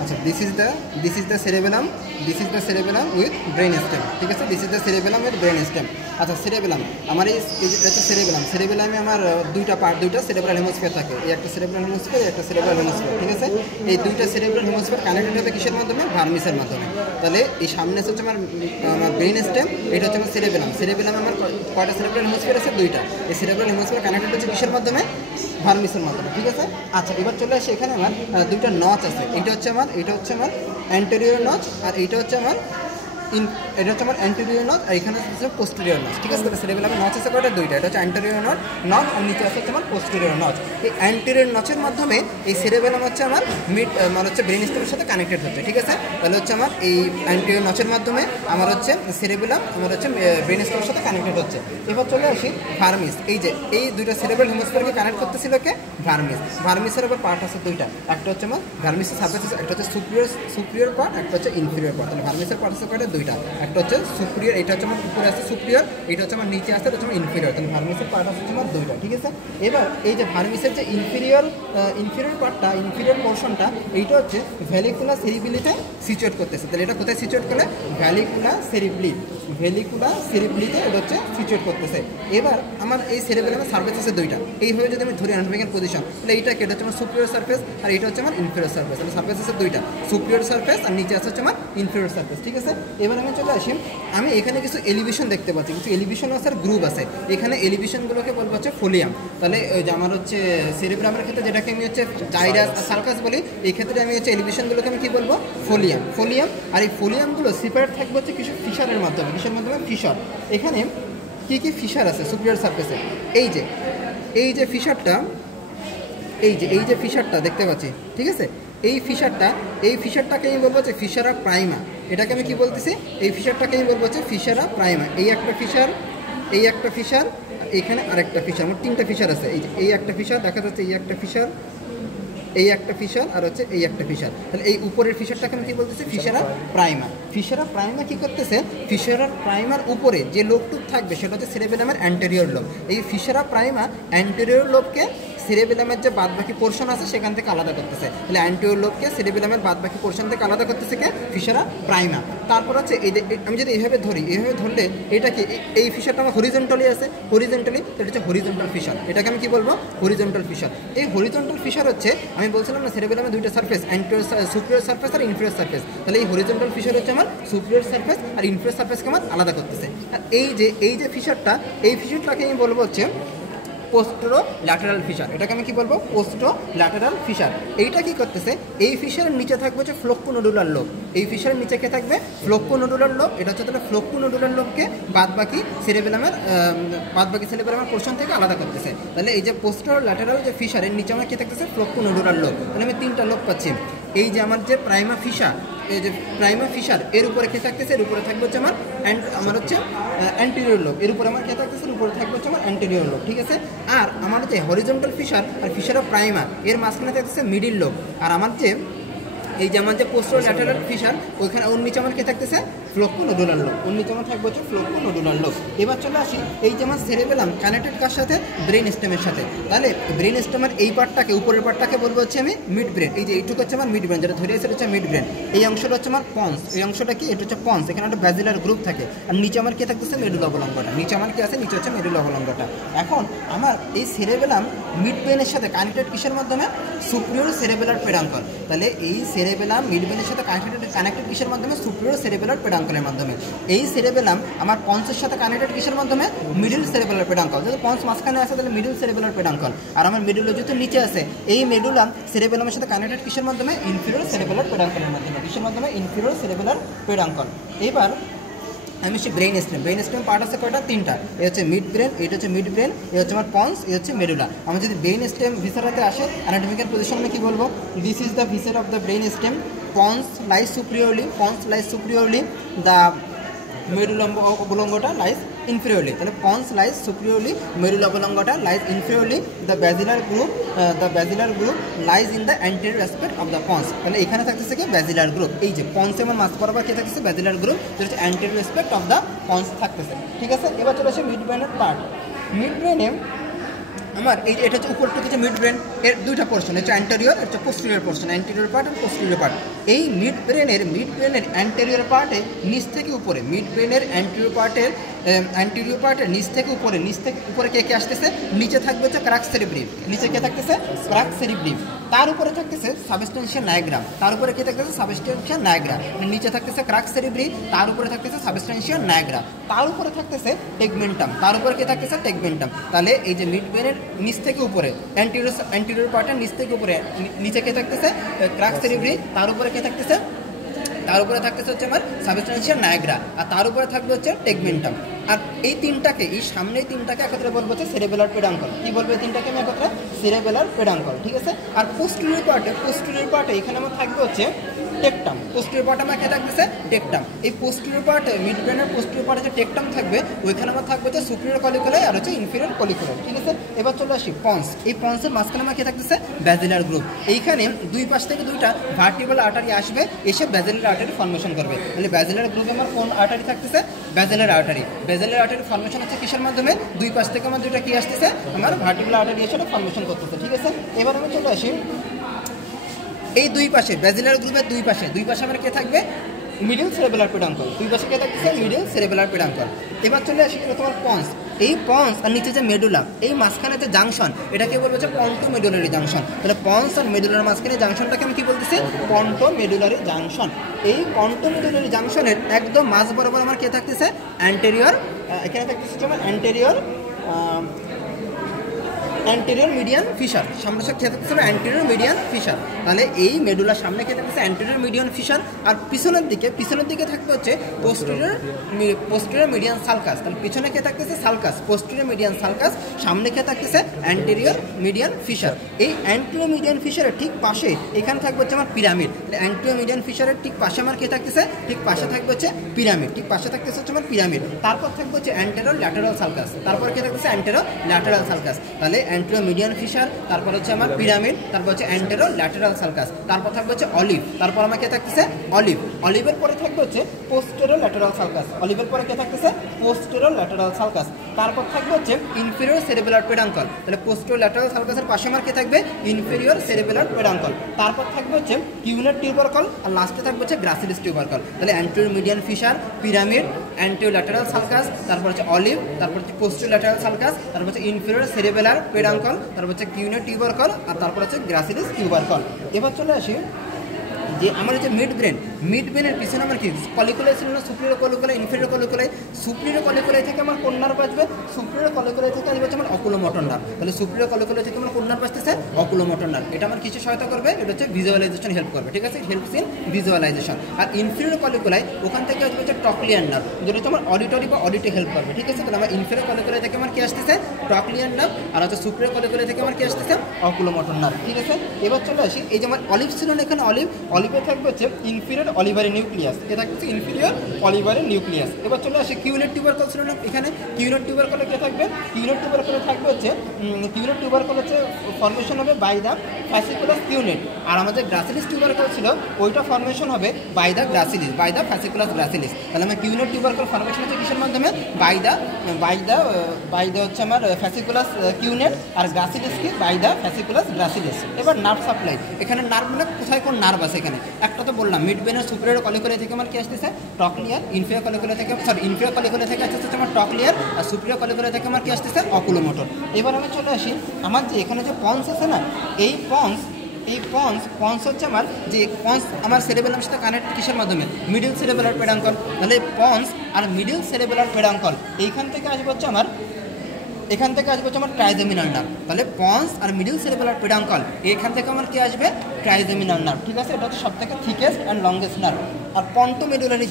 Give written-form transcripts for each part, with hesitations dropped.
আচ্ছা, this is the cerebellum with brain stem, ঠিক আছে। This is the cerebellum with brain stem. আচ্ছা, cerebellum আমার এই হচ্ছে সেরেবেলামে আমার দুইটা সেরেব্রাল হেমিস্ফিয়ার থাকে। এই একটা সেরেব্রাল হেমিস্ফিয়ার, একটা সেরেব্রাল হেমিস্ফিয়ার, ঠিক আছে। এই দুইটা সেরেব্রাল হেমিস্ফিয়ার কানেক্টেড হবে কিসের মাধ্যমে? ভার্মিসের মাধ্যমে। তাহলে এই সামনে হচ্ছে আমার ব্রেন স্টেম, এটা হচ্ছে আমার সেরেবেলাম আমার কয়টা সেরেব্রাল হেমিস্ফিয়ার আছে? দুইটা। এই সেরেব্রাল হেমিস্ফিয়ার কানেক্টেড হচ্ছে কিসের মাধ্যমে? ভার্মিসের মাধ্যমে, ঠিক আছে। আচ্ছা, এবার চলে আসে এখানে আমার দুইটা নচ আছে। এটা হচ্ছে আমার অ্যান্টেরিয়র নচ, আর এটা হচ্ছে আমার অ্যান্টেরিয়র নচ, আর এখানে হচ্ছে পোস্টেরিয়র নচ, ঠিক আছে। সেরেবেলামের নচ আছে কয়টা? দুইটা। এটা হচ্ছে অ্যান্টেরিয়র নচ, আর নিচে আছে হচ্ছে আমার পোস্টেরিয়র নচ। এই অ্যান্টেরিয়র নচের মাধ্যমে এই সেরেবেলাম হচ্ছে আমার মানে হচ্ছে ব্রেন স্টেমের সাথে কানেক্টেড হচ্ছে, ঠিক আছে। তাহলে হচ্ছে আমার এই অ্যান্টেরিয়র নচের মাধ্যমে আমার হচ্ছে সেরেবেলাম আমার হচ্ছে ব্রেন স্টেমের সাথে কানেক্টেড হচ্ছে। এবার চলে আসি ভার্মিস। এই দুইটা সেরেব্রাল হেমিস্ফিয়ারকে কানেক্ট করতেছিল কে? ভার্মিসের আবার পার্ট আছে দুইটা। একটা হচ্ছে আমার ভার্মিসের সারফেস, একটা হচ্ছে সুপিরিয়র পার্ট, একটা হচ্ছে ইনফিরিয়র পার্ট। তাহলে ভার্মিসের পার্ট আছে কয়টা? দুইটা। একটা হচ্ছে সুপিরিয়র, এটা হচ্ছে আমার উপরে আছে সুপিরিয়র, এটা হচ্ছে আমার নিচে আছে, এটা হচ্ছে আমার ইনফিরিয়র। তাহলে ভার্মিসের পার্ট আছে আমার দুইটা, ঠিক আছে। এবার এই যে ভার্মিসের যে ইনফিরিয়র পার্টটা, ইনফিরিয়র পোর্শনটা, এইটা হচ্ছে ভ্যালিকুলার সেরিব্রিলিতে সিচুয়েট করতেছে। তাহলে এটা কোথায় সিচুয়েট করে? ভ্যালিকুলার সেরিব্রিলিতে এটা হচ্ছে সিচুয়েট করতেছে। এবার আমার এই সেরেবেলামের সারফেস আছে দুইটা। এইভাবে যদি আমি ধরি অ্যানাটমিক্যাল পজিশন, তাহলে এইটা এটা হচ্ছে আমার সুপিরিয়র সারফেস, আর এটা হচ্ছে আমার ইনফিরিয়র সারফেস। তাহলে সারফেস আছে দুইটা, সুপিরিয়র সারফেস আর নিচে আছে হচ্ছে আমার ইনফিরিয়র সারফেস, ঠিক আছে। এবার আমি চলে আসি, আমি এখানে কিছু এলিভেশন দেখতে পাচ্ছি, কিছু এলিভেশন আছে আর গ্রুপ আছে। এখানে এলিভেশনগুলোকে বলবো হচ্ছে ফোলিয়াম। তাহলে যে আমার হচ্ছে সেরেব্রামের ক্ষেত্রে যেটাকে আমি হচ্ছে জাইরাস সার্কাস বলি, এই ক্ষেত্রে আমি হচ্ছে এলিভেশনগুলোকে আমি কী বলবো? ফোলিয়াম। আর এই ফোলিয়ামগুলো সেপারেট থাকবে হচ্ছে কিছু ফিশারের মাধ্যমে। কিসের মাধ্যমে? ফিশার। এখানে কি ফিশার আছে সুপিরিয়র সারফেসে? এই যে ফিশারটা দেখতে পাচ্ছি, ঠিক আছে। এই ফিশারটাকে আমি বলবো হচ্ছে ফিশারা প্রাইমা। এটাকে আমি কি বলতেছি? এই ফিশারটাকে আমি বলবো হচ্ছে ফিশারা প্রাইমা। এই একটা ফিশার, এখানে আরেকটা ফিশার, আমার তিনটা ফিশার আছে। এই একটা ফিশার দেখা যাচ্ছে, এই একটা ফিশার আর হচ্ছে এই একটা ফিশার। তাহলে এই উপরের ফিশারটাকে আমি কি বলতেছি? ফিশারা প্রাইমা কি করতেছে? ফিশারা প্রাইমার উপরে যে লোবটুক থাকবে সেটা হচ্ছে সেরেবেলামের অ্যান্টেরিয়র লোব। এই ফিশারা প্রাইমা অ্যান্টেরিয়র লোবকে সেরেবেলামের যে বাদবাকি পোর্শন আছে সেখান থেকে আলাদা করতেছে। তাহলে অ্যান্টেরিয়র লোবকে সেরেবেলামের বাদবাকি পোর্শন থেকে আলাদা করতেছে কে? ফিশারা প্রাইমা। তারপর হচ্ছে আমি যদি এইভাবে ধরলে এটা কি? এই ফিশারটা আমার হরিজন্টালি আছে, এটা হচ্ছে হরিজন্টাল ফিশার। এটাকে আমি কি বলবো? Horizontal fissure. এই হরিজন্টাল ফিশার হচ্ছে, আমি বলছিলাম না সেরেবেলামের দুইটা সারফেস, সুপিরিয়র সারফেস আর ইনফিরিয়র সারফেস। তাহলে এই হরিজন্টাল ফিশার হচ্ছে আমার সুপিরিয়র সারফেস আর ইনফিরিয়র সারফেসকে আমার আলাদা করতেছে। আর এই যে ফিশারটাকে আমি বলবো হচ্ছে পোস্টো ল্যাটারাল ফিশার। এটাকে আমি কি বলবো? Posterolateral fissure. এইটা কি করতেছে? এই ফিশারের নিচে থাকবে হচ্ছে ফ্লোকোনোডুলার লোব। এই ফিশারের নিচে কে থাকবে? ফ্লোকোনোডুলার লোব। এটা হচ্ছে তাহলে ফ্লোকোনোডুলার লোবকে বাদবাকি সেরেবেলামের পোর্শন থেকে আলাদা করতেছে। তাহলে এই যে পোস্টো ল্যাটারাল যে ফিশারের নিচে আমার কি থাকতেছে? ফ্লোকোনোডুলার লোব। তাহলে আমি তিনটা লোব পাচ্ছি। এই যে আমার যে প্রাইমা ফিশার, এর উপরে কে থাকতেছে? এর উপরে থাকবে হচ্ছে আমার হচ্ছে অ্যান্টেরিয়র লোব। এর উপরে আমার কে থাকতেছে? এর উপরে থাকবে হচ্ছে আমার অ্যান্টেরিয়র লোব, ঠিক আছে। আর আমার হচ্ছে হরিজন্টাল ফিশার আর ফিশার অফ প্রাইমা, এর মাঝখানে থাকতেছে মিডিল লোব। আর আমার যে পোস্টো ল্যাটারাল ফিশার, ওইখানে ওর নিচে আমার কে থাকতেছে? ফ্লোকোনোডুলার লোব। ওর নিচে আমার থাকবে হচ্ছে ফ্লোকোনোডুলার লোব। এবার চলে আসি, এই যে আমার সেরেবেলাম কানেক্টেড কার সাথে? ব্রেন স্টেমের সাথে। তাহলে ব্রেন স্টেমের এই পার্টটাকে, উপরের পার্টটাকে বলবো হচ্ছে আমি মিড ব্রেন। এই যে এইটুকু হচ্ছে আমার মিড ব্রেন, যেটা ধরে আছে হচ্ছে মিড ব্রেন। এই অংশটা হচ্ছে আমার পন্স। এই অংশটা কি? এটা হচ্ছে পন্স। এখানে একটা ব্যাজিলার গ্রুপ থাকে। আর নিচে আমার কে থাকতেছে? মেডুলা অবলঙ্গটা। নিচে আমার কি আছে? নিচে হচ্ছে মেডুলা অবলঙ্গটা। এখন আমার এই সেরেবেলাম মিড ব্রেনের সাথে কানেক্টেড কিসের মাধ্যমে? সুপিরিয়র সেরেবেলার পেডাঙ্কল। তাহলে এই সেরেবেলাম মিড ব্রেনের সাথে কানেক্টেড কিসের মাধ্যমে? সুপিরিয়র সেরেবেলার পেডাঙ্কলের মাধ্যমে। এই সেরেবেলাম আমার পন্সের সাথে কানেক্টেড কিসের মাধ্যমে? মিডল সেরেবেলার পেডাঙ্কল। যদি পন্স মাঝখানে আছে তাহলে মিডল সেরেবেলার পেডাঙ্কল। আর আমার মেডুলা যেহেতু নিচে আছে, এই মেডুলাম সেরেবেলামের সাথে কানেক্টেড কিসের মাধ্যমে? ইনফিরিয়র সেরেবেলার পেডাঙ্কলের মাধ্যমে। কিসের মাধ্যমে? ইনফিরিয়র সেরেবেলার পেডাঙ্কল। এবার আমি হচ্ছে ব্রেন স্টেম পার্ট আছে কয়টা? তিনটা। এ হচ্ছে মিড ব্রেন, এটা হচ্ছে মিড ব্রেন, এ হচ্ছে আমার পন্স, এ হচ্ছে মেডুলা। আমার যদি ব্রেন স্টেম ভিসারাতে আসে অ্যানাটমিক্যাল পজিশন আমি কি বলবো? This is the visor of the brain stem. Pons lies superiorly, the medulla oblongata lies inferiorly. তাহলে pons lies superiorly, medulla oblongata lies inferiorly, the basilar group lies in the anterior aspect of the pons. তাহলে এখানে থাকতেছে কি? basilar group. এই যে pons এর মাঝ বরাবর কি থাকতেছে? basilar group, যেটা হচ্ছে anterior aspect of the pons থাকতেছে, ঠিক আছে। এবার চলে আসে মিড ব্রেনের পার্ট। আমার এই এটা হচ্ছে উপরটুকু হচ্ছে মিড ব্রেন, এর দুইটা পোর্শন, হচ্ছে অ্যান্টেরিয়র, হচ্ছে পোস্টেরিয়র পোর্শন, অ্যান্টেরিয়র পার্ট আর পোস্টেরিয়র পার্ট। এই মিড ব্রেনের অ্যান্টেরিয়র পার্টে নিচ থেকে উপরে, মিড ব্রেনের অ্যান্টেরিয়র পার্টের নিচ থেকে উপরে কে আসতেছে, নিচে থাকবে হচ্ছে ক্রাক্স সেরিব্রিম, নিচে কে থাকতেছে ক্রাক্স সেরিব্রিম, তার উপরে থাকতেছে সাবস্টেনশিয়াল নায়াগ্রাম, তার উপরে কে থাকতেছে সাবস্টেনশিয়াল নায়াগ্রাম, নিচে থাকতেছে ক্রাক্স সেরিব্রি, তার উপরে থাকতেছে সাবস্টেনশিয়াল নায়াগ্রাম, তার উপরে থাকতেছে টেগমেন্টাম, তার উপরে কে থাকতেছে টেগমেন্টাম। তাহলে এই যে মিড ব্রেনের নিচ থেকে উপরে অ্যান্টেরিয়র পার্টের নিচ থেকে উপরে নিচে কে থাকতেছে ক্রাক্স সেরিব্রি, তার উপরে কে থাকতেছে হচ্ছে আমার সাবস্টেনশিয়াল নায়াগ্রা, আর তার উপরে থাকবে হচ্ছে টেগমেন্টাম। আর এই তিনটাকে, এই সামনে তিনটাকে একত্রে বলবো হচ্ছে সেরেবেলার পেডাঙ্কল। কি বলবো এই তিনটাকে আমি একত্রে? সেরেবেলার পেডাঙ্কল, ঠিক আছে। আর পোস্টেরিয়র পার্টে এখানে আমার থাকবে হচ্ছে টেকটাম, পোস্টেরিয়র পার্টে আমার কে থাকতেছে টেকটাম। এই পোস্টেরিয়র পার্টে, মিড ব্রেনের পোস্টেরিয়র পার্টে যে টেকটাম থাকবে ওইখানে আমার থাকবে হচ্ছে সুপিরিয়র কলিকুলাই আর হচ্ছে ইনফিরিয়র কলিকুলাই, ঠিক আছে। এবার চলে আসি পন্স। এই পন্সের মাঝখানে আমার কে থাকতেছে ব্যাজিলার গ্রুপ। এইখানে দুই পাশ থেকে দুইটা ভার্টিব্রাল আর্টারি আসবে, এসে ব্যাজিলার আর্টারি ফর্মেশন করবে। তাহলে ব্যাজিলার গ্রুপে আমার কোন আর্টারি থাকতেছে? ব্যাজিলার আর্টারি। ব্যাজিলার আর্টারি ফর্মেশন হচ্ছে কিসের মাধ্যমে? দুই পাশ থেকে আমার দুইটা কি আসতেছে, আমার ভার্টিব্রাল আর্টারি এসে ফর্মেশন করতেছে, ঠিক আছে। এবার আমি চলে আসি এই দুই পাশে, ব্যাজিলার গ্রুপের দুই পাশে আমার কে থাকবে? মিডল সেরেবেলার পেডাঙ্কল। দুই পাশে কে থাকতেছে? মিডল সেরেবেলার পেডাঙ্কল। এবার চলে আসি তোমার পন্স। এই পন্স আর নিচে যে মেডুলা, এই মাঝখানে যে জাংশন, এটাকে বলবো যে পন্টো মেডুলারি জাংশন। তাহলে পন্স আর মেডুলার মাঝখানে জাংশনটাকে আমি কি বলতেছি? পন্টো মেডুলারি জাংশন। এই পন্টো মেডুলারি জাংশনের একদম মাঝ বরাবর আমার কে থাকতেছে? অ্যান্টেরিয়র, এখানে থাকতেছে আমার অ্যান্টেরিয়র মিডিয়ান ফিশার। সামনে সব খেতে থাকতেছে অ্যান্টেরিয়র মিডিয়ান ফিশার। তাহলে এই মেডুলার সামনে খেতে থাকতেছে অ্যান্টেরিয়র মিডিয়ান ফিশার, আর পিছনের দিকে থাকবে হচ্ছে পোস্টেরিয়র মিডিয়ান সালকাস। তাহলে পিছনে কে থাকতেছে? সালকাস, পোস্টেরিয়র মিডিয়ান সালকাস, সামনে কে থাকতেছে? Anterior median fissure. এই অ্যান্টেরিয়র মিডিয়ান ফিশারের ঠিক পাশে এখানে থাকবে হচ্ছে আমার পিরামিড। অ্যান্টেরিয়র মিডিয়ান ফিশারের ঠিক পাশে আমার কে থাকতেছে? ঠিক পাশে থাকবে হচ্ছে পিরামিড, ঠিক পাশে থাকতেছে হচ্ছে আমার পিরামিড। তারপর থাকবে হচ্ছে অ্যান্টেরিয়র ল্যাটেরাল সালকাস, তারপর কে থাকতেছে? Anterior lateral sulcus. তাহলে অ্যান্টেরিয়র মিডিয়ান ফিশার, তারপর হচ্ছে আমার পিরামিড, তারপর হচ্ছে অ্যান্টেরিয়র ল্যাটেরাল সালকাস, তারপর থাকবে হচ্ছে অলিভ, তারপর আমার কে থাকতেছে? অলিভের পরে থাকবে হচ্ছে পোস্টেরিয়র ল্যাটেরাল সালকাস, অলিভের পরে কে থাকতেছে? Posterior lateral sulcus. তারপর থাকবে হচ্ছে ইনফেরিয়র সেরেবেলার পেডাঙ্কল। তাহলে পোস্টেরিয়র ল্যাটেরাল সালকাসের পাশে আমার কে থাকবে? Inferior cerebellar peduncle. তারপর থাকবে হচ্ছে কিউনার টিউবারকল, আর লাস্টে থাকবে হচ্ছে গ্রাসিলিস টিউবারকল। তাহলে anterior median fissure, pyramid, anterior lateral sulcus, তারপর হচ্ছে অলিভ, তারপর হচ্ছে পোস্টেরিয়র ল্যাটেরাল সালকাস, তারপর হচ্ছে ইনফেরিয়র সেরেবেলার পেডাঙ্কল, তারপর হচ্ছে কিউনার টিউবারকল, আর তারপর হচ্ছে গ্রাসিলিস টিউবারকল। এবার চলে আসি যে আমার হচ্ছে মিড ব্রেনের পিছনে আমার কি কলিকুলাই ছিল না? Superior colliculi, inferior colliculi. Superior colliculi থেকে আমার কোন নার্ভ আসবে? সুপিরিয়র কলিকুলাই থেকে আসবে হচ্ছে আমার অকুলোমোটর নার্ভ। তাহলে সুপিরিয়র কলিকুলাই থেকে আমার কোন নার্ভ আসতেছে? Oculomotor nerve. এটা আমার কিছু সহায়তা করবে? এটা হচ্ছে ভিজুয়ালাইজেশন হেল্প করবে, ঠিক আছে, হেল্পস ইন ভিজুয়ালাইজেশন। আর ইনফেরিয়র কলিকুলাই ওখান থেকে আসবে হচ্ছে টকলিয়ার নার্ভ, যেটা তোমার অডিটরি বা অডিটে হেল্প করবে, ঠিক আছে। তাহলে আমার ইনফেরিয়র কলিকুলাই থেকে আমার কি আসতেছে? টকলিয়ার নার্ভ, আর হচ্ছে সুপিরিয়র কলিকুলাই থেকে আমার কি আসতেছে? অকুলোমোটর নার্ভ, ঠিক আছে। এবার চলে আসি এই যে আমার অলিভ ছিল না, এখানে অলিভে থাকবে হচ্ছে ইনফেরিয়র অলিভারি নিউক্লিয়াস, এটা থাকছে ইনফেরিয়র অলিভারি নিউক্লিয়াস। এবার চলে আসে কিউনেট টিউবারকল ছিল না, এখানে কিউনেট টিউবারকলে কে থাকবে? কিউনেট টিউবারকলে থাকবে হচ্ছে ফর্মেশন হবে বাই দ্য ফ্যাসিকুলাস কিউনেট। আর আমাদের গ্রাসিলিস টিউবারকল ছিল, ওইটা ফর্মেশন হবে বাই দ্য ফ্যাসিকুলাস গ্রাসিলিস। তাহলে আমার কিউনেট টিউবারকল ফর্মেশন হচ্ছে কিসের মাধ্যমে? বাই দ্য হচ্ছে আমার ফ্যাসিকুলাস কিউনেট, আর গ্রাসিলিস কি? By the fasciculus gracilis. এবার নার্ভ সাপ্লাই, এখানে নার্ভ মানে কোথায় কোন নার্ভ আছে? এখানে একটা তো বললাম মিড ব্রেনের সুপিরিয়র কলিকুলাই থেকে আমার কি আসতেছে? টকলিয়ার। ইনফেরিয়র কলিকুলাই থেকে আসতেছে আমার টকলিয়ার, আর সুপিরিয়র কলিকুলাই থেকে আমার কি আসতেছে? অকুলোমোটর। এবার আমি চলে আসি আমার যে এখানে যে পন্স আছে না, এই পন্স হচ্ছে আমার যে আমার সেরেবেলামের সাথে কানেক্ট কিসের মাধ্যমে? মিডল সেরেবেলার পেডাঙ্কল। তাহলে পন্স আর মিডল সেরেবেলার পেডাঙ্কল এইখান থেকে আসবে হচ্ছে আমার ট্রাইজেমিনাল নার্ভ। তাহলে পন্স আর মিডল সেরেবেলার পেডাঙ্কল এখান থেকে আমার কি আসবে? ট্রাইজেমিনাল নার্ভ, ঠিক আছে। এটা হচ্ছে সব থেকে থিকেস্ট অ্যান্ড লংগেস্ট নার্ভ। আর পন্টোমেডুলারি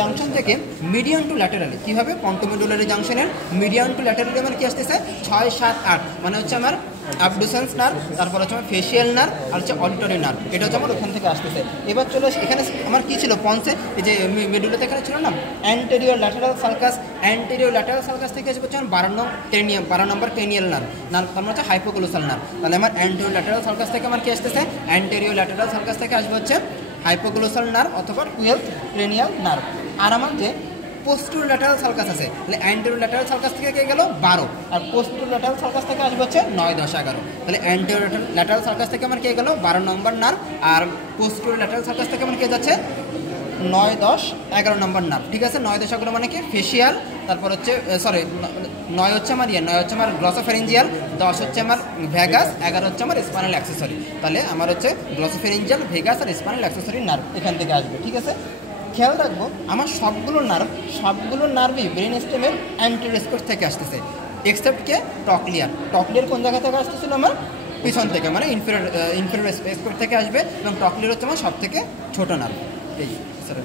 জাংশন থেকে মিডিয়ান টু ল্যাটেরালি, কীভাবে? পন্টোমেডুলারি জাংশনের মিডিয়ান টু ল্যাটেরালি আমার কি আসতেছে? 6, 7, 8, মানে হচ্ছে আমার অ্যাবডুসেন্স নার্ভ, তারপর হচ্ছে আমার ফেশিয়াল নার্ভ, আর হচ্ছে অডিটরি নার্ভ, এটা হচ্ছে আমার ওখান থেকে আসতেছে। এবার চলে আসি এখানে আমার কী ছিল পন্সে? এই যে মেডুলাতে এখানে ছিল না অ্যান্টেরিয়র ল্যাটেরাল সালকাস থেকে আসবে হচ্ছে আমার 12 নম্বর টেনিয়াল নার্ভ, তার মানে হচ্ছে হাইপোগ্লোসাল নার্ভ। তাহলে আমার অ্যান্টেরিয়র ল্যাটেরাল সালকাস থেকে আমার কি আসতেছে? অ্যান্টেরিয়র ল্যাটেরাল সালকাস থেকে আসবে হচ্ছে হাইপোগ্লোসাল নার্ভ অথবা 12th ক্রেনিয়াল নার্ভ। আর আমার যে পোস্টোল্যাটারাল সালকাস আছে, তাহলে অ্যান্টেরোল্যাটারাল সালকাস থেকে কে গেল 12, আর পোস্টোল্যাটারাল সালকাস থেকে আসবে হচ্ছে 9, 10, 11। তাহলে অ্যান্টেরোল্যাটারাল সালকাস থেকে আমার কে গেল 12 নম্বর নার্ভ, আর পোস্টোল্যাটারাল সালকাস থেকে আমার কে যাচ্ছে 9, 10, 11 নম্বর নার্ভ। ঠিক আছে, 9, 10, 11 মানে কি ফেশিয়াল, তারপর হচ্ছে 9 হচ্ছে আমার 9 হচ্ছে আমার গ্লসোফেরিঞ্জিয়াল, 10 হচ্ছে আমার ভেগাস, 11 হচ্ছে আমার স্পাইনাল অ্যাক্সেসরি। তাহলে আমার হচ্ছে গ্লসোফেরিঞ্জিয়াল, ভেগাস আর স্পাইনাল অ্যাক্সেসরি নার্ভ এখান থেকে আসবে। ঠিক আছে, খেয়াল রাখবো আমার সবগুলো নার্ভই ব্রেন স্টেমের অ্যান্টেরিয়র স্পেস থেকে আসতেছে, এক্সেপ্ট কে টকলিয়ার কোন জায়গা থেকে আসতেছিল আমার পিছন থেকে, মানে ইনফেরিয়র স্পেস থেকে আসবে, এবং টকলিয়ার হচ্ছে আমার সব থেকে ছোটো নার্ভ। এই স্যার